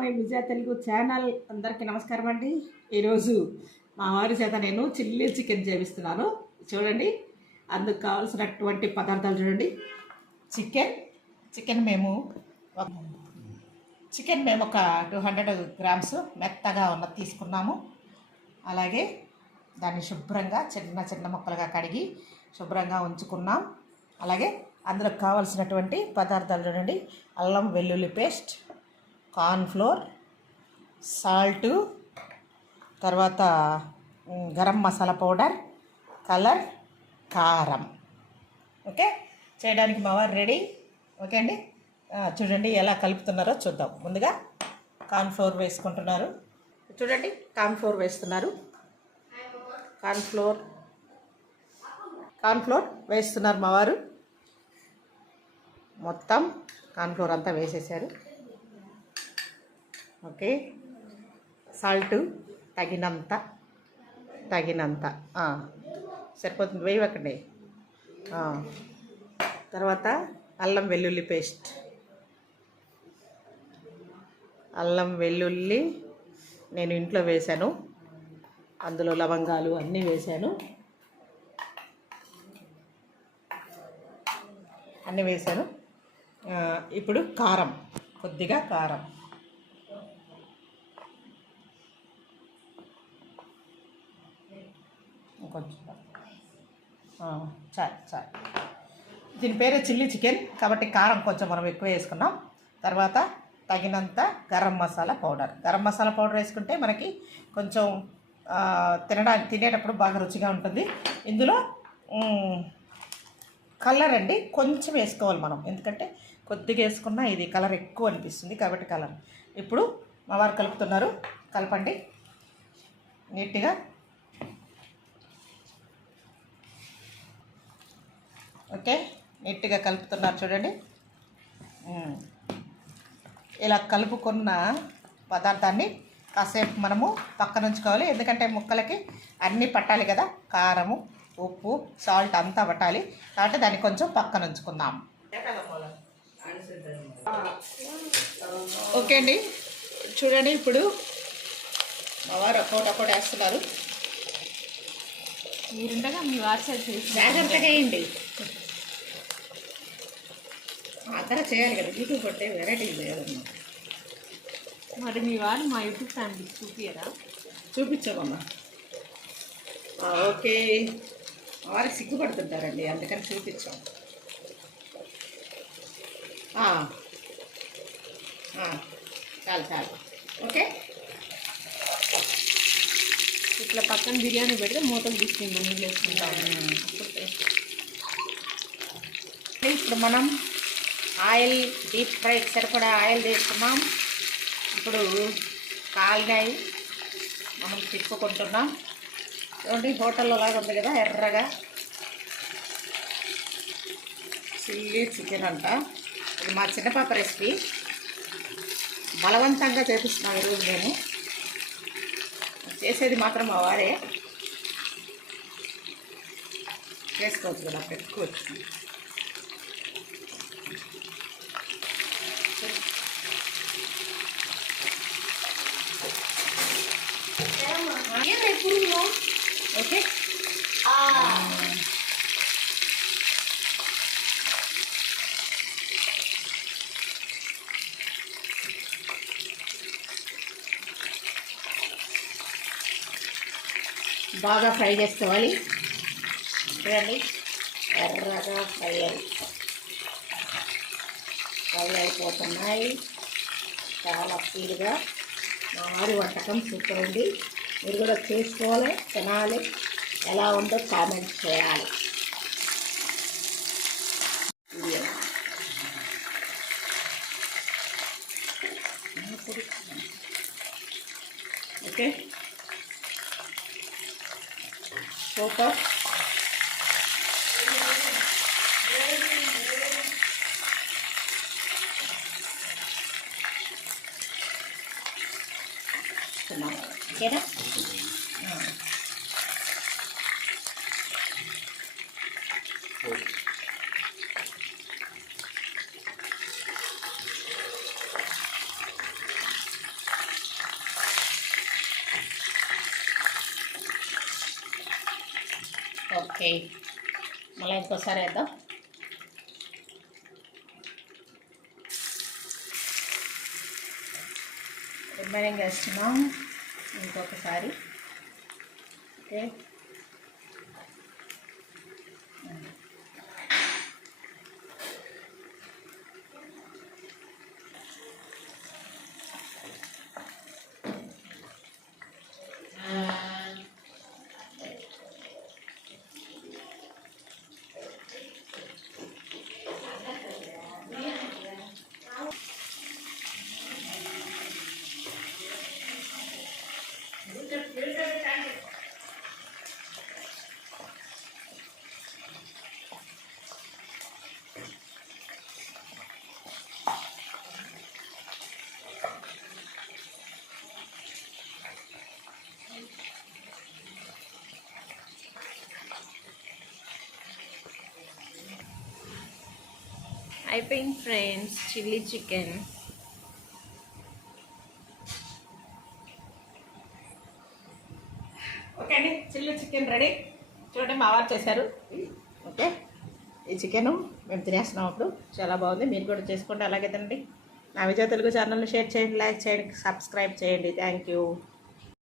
My Vijaya Telugu channel అందరికీ నమస్కారం అండి. ఈరోజు మా వారి చేత నేను చిల్లీ చికెన్ చేపిస్తున్నాను. చూడండి అందుకు కావాల్సినటువంటి పదార్థాలు చూడండి. చికెన్ చికెన్ మేము చికెన్ మేము ఒక టూ హండ్రెడ్ గ్రామ్స్ మెత్తగా ఉన్న తీసుకున్నాము. అలాగే దాన్ని శుభ్రంగా చిన్న చిన్న ముక్కలుగా కడిగి శుభ్రంగా ఉంచుకున్నాం. అలాగే అందులో కావాల్సినటువంటి పదార్థాలు చూడండి. అల్లం వెల్లుల్లి పేస్ట్ కార్న్ఫ్లోర్ సాల్టు తర్వాత గరం మసాలా పౌడర్ కలర్ కారం. ఓకే? చేయడానికి మా వారు రెడీ. ఓకే అండి? చూడండి ఎలా కలుపుతున్నారో చూద్దాం. ముందుగా కార్న్ఫ్లోర్ వేసుకుంటున్నారు. చూడండి కార్న్ఫ్లోర్ వేస్తున్నారు. కార్న్ఫ్లోర్ కార్న్ఫ్లోర్ వేస్తున్నారు మా వారు. మొత్తం కార్న్ఫ్లోర్ అంతా వేసేసారు. ఓకే. సాల్ట్ తగినంత తగినంత. ఆ, సరిపోతుంది. వేయకండి తర్వాత అల్లం వెల్లుల్లి పేస్ట్. అల్లం వెల్లుల్లి నేను ఇంట్లో వేశాను. అందులో లవంగాలు అన్నీ వేశాను. అన్నీ వేశాను. ఇప్పుడు కారం కొద్దిగా కారం. ఇంకొంచెం ఆ, చాలు చాలు. దీని పేరు చిల్లీ చికెన్. కాబట్టి కారం కొంచెం మనం ఎక్కువ వేసుకున్నాం. తర్వాత తగినంత గరం మసాలా పౌడర్. గరం మసాలా పౌడర్ వేసుకుంటే మనకి కొంచెం తినడానికి తినేటప్పుడు బాగా రుచిగా ఉంటుంది. ఇందులో కలర్ అండి కొంచెం వేసుకోవాలి మనం. ఎందుకంటే కొద్దిగా వేసుకున్నా ఇది కలర్ ఎక్కువ అనిపిస్తుంది కాబట్టి కలర్. ఇప్పుడు మా వారు కలుపుతున్నారు. కలపండి. నీట్గా ఓకే? నీట్గా కలుపుతున్నారు చూడండి. ఇలా కలుపుకున్న పదార్థాన్ని కాసేపు మనము పక్కన ఉంచుకోవాలి. ఎందుకంటే ముక్కలకి అన్నీ పట్టాలి కదా. కారము ఉప్పు సాల్ట్ అంతా పట్టాలి. కాబట్టి దాన్ని కొంచెం పక్కన ఉంచుకుందాం. ఓకే అండి. చూడండి ఇప్పుడు మా వారు ఒక్కోటి ఒక్కోటి వేస్తున్నారు. మీరుండగా మీ వాట్సాప్ చేసి జాగ్రత్తగా వేయండి. అక్కడ చేయాలి కదా. యూట్యూబ్ పట్టే వెరైటీ చేయాలమ్మా మరి మీ వారు మా యూట్యూబ్ ఫ్యామిలీకి చూపియరా? చూపించామమ్మా ఆ, ఓకే. వారికి సిగ్గుపడుతుంటారండి అందుకని చూపించాం. ఆ. ఆ, చాలు చాలు. ఓకే? ఇట్లా పక్కన బిర్యానీ పెడితే మూతలు తీసుకుందాం taste. ఇప్పుడు మనం ఆయిల్ డీప్ ఫ్రైకి సరిపడా ఆయిల్ తీసుకున్నాం ఇప్పుడు కాలినాయి మనం తిప్పుకుంటున్నాం. చూడండి హోటల్లో లాగా ఉంది కదా ఎర్రగా. చిల్లీ చికెన్ అంట. ఇది మా చిన్నపాప రెసిపీ. బలవంతంగా చేపిస్తున్నాను ఈరోజు నేను. చేసేది మాత్రం మా వారే. చేసుకోవచ్చు కదా పెట్టుకోవచ్చు ఓకే బాగా ఫ్రై చేసుకోవాలి. చూడండి ఎర్రగా ఫ్రై అయి ఫ్రై అయిపోతున్నాయి. చాలా స్పీడ్గా మా వారి వంటకం సూపర్ ఉంది. మీరు కూడా చేసుకోవాలి తినాలి. ఎలా ఉందో కామెంట్ చేయాలి. ఓకే? సూపర్ ఓకేనా ఓకే. మళ్ళీ ఇంకోసారి వేద్దాం. రిమైనింగ్ వేస్తున్నాం. ఇంకొకసారి. ఓకే. అయిపోయింది ఫ్రెండ్స్ చిల్లీ చికెన్. ఓకే అండి చిల్లీ చికెన్ రెడీ. చూడండి మా వారు చేశారు. ఓకే ఈ చికెన్ మేము తినేస్తున్నాం అప్పుడు చాలా బాగుంది మీరు కూడా చేసుకోండి అలాగే తినండి. నా విజయ తెలుగు ఛానల్ని షేర్ చేయండి లైక్ చేయండి సబ్స్క్రైబ్ చేయండి. Thank you.